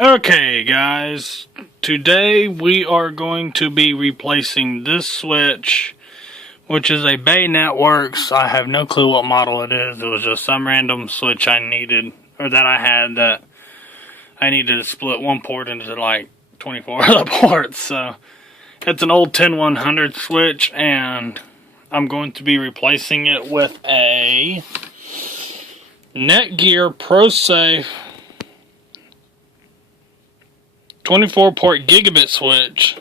Okay guys, today we are going to be replacing this switch, which is a Bay Networks. I have no clue what model it is. It was just some random switch I needed, or that I had, that I needed to split one port into like 24 other ports. So it's an old 10100 switch, and I'm going to be replacing it with a Netgear ProSafe 24 port gigabit switch,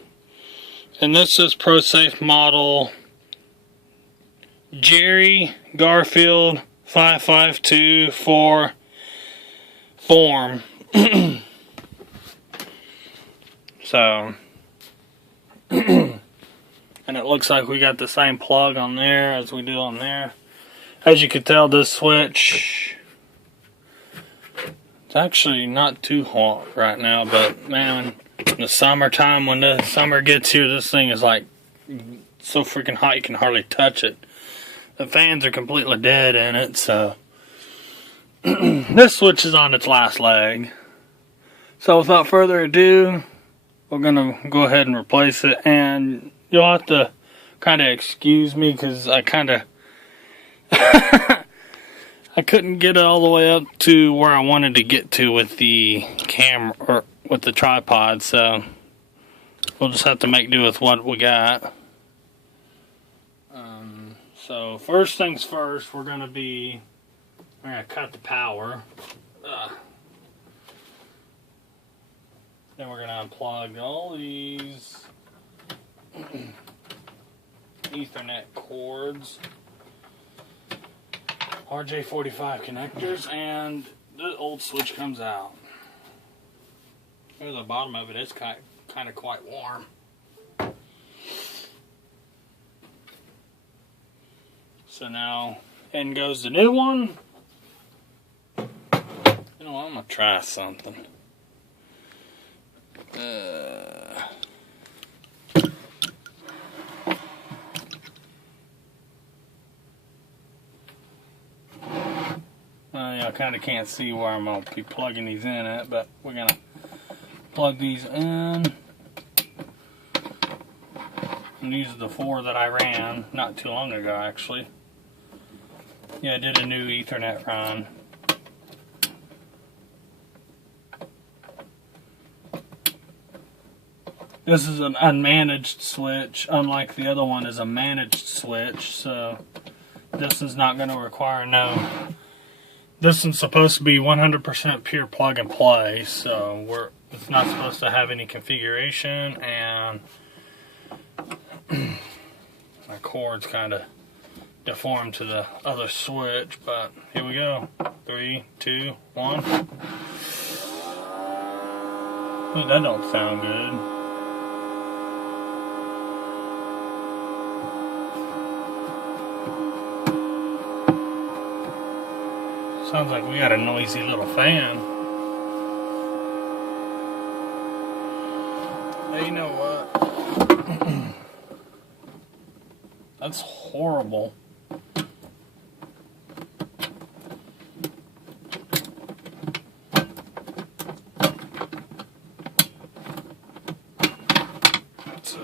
and this is ProSafe model Jerry Garfield 5524 form. So and it looks like we got the same plug on there as we do on there. As you can tell, this switch, it's actually not too hot right now, but man, in the summertime, when the summer gets here, this thing is like so freaking hot you can hardly touch it. The fans are completely dead in it, so this switch is on its last leg. So without further ado, we're gonna go ahead and replace it, and you'll have to kind of excuse me because I kind of I couldn't get it all the way up to where I wanted to get to with the camera, or with the tripod, so we'll just have to make do with what we got. So first things first, we're gonna cut the power. Then we're gonna unplug all these Ethernet cords, RJ45 connectors, and the old switch comes out. Here's the bottom of it. It's kind of quite warm. So now in goes the new one. You know what, I'm gonna try something. I kind of can't see where I'm going to be plugging these in at, but we're going to plug these in. And these are the 4 that I ran not too long ago, actually. Yeah, I did a new Ethernet run. This is an unmanaged switch, unlike the other one is a managed switch, so this is not going to require this is supposed to be 100% pure plug and play, so it's not supposed to have any configuration, and my cord's kind of deformed to the other switch, but here we go. 3, 2, 1. Ooh, that don't sound good. Sounds like we got a noisy little fan. Hey, you know what? That's horrible. So,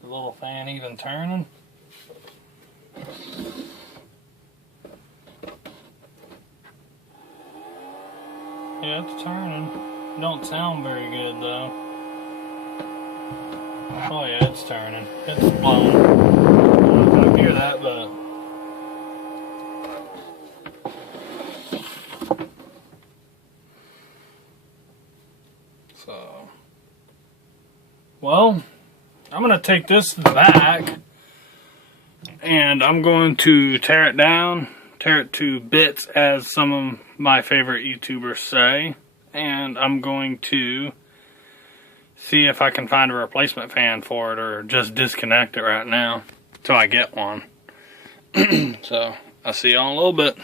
the little fan even turning? Yeah, it's turning. Don't sound very good though. Oh yeah, it's turning. It's blowing. I don't know if I hear that, but so, well, I'm gonna take this back, and I'm going to tear it down. Tear it to bits, as some of my favorite YouTubers say, and I'm going to see if I can find a replacement fan for it, or just disconnect it right now till I get one. So I'll see y'all in a little bit.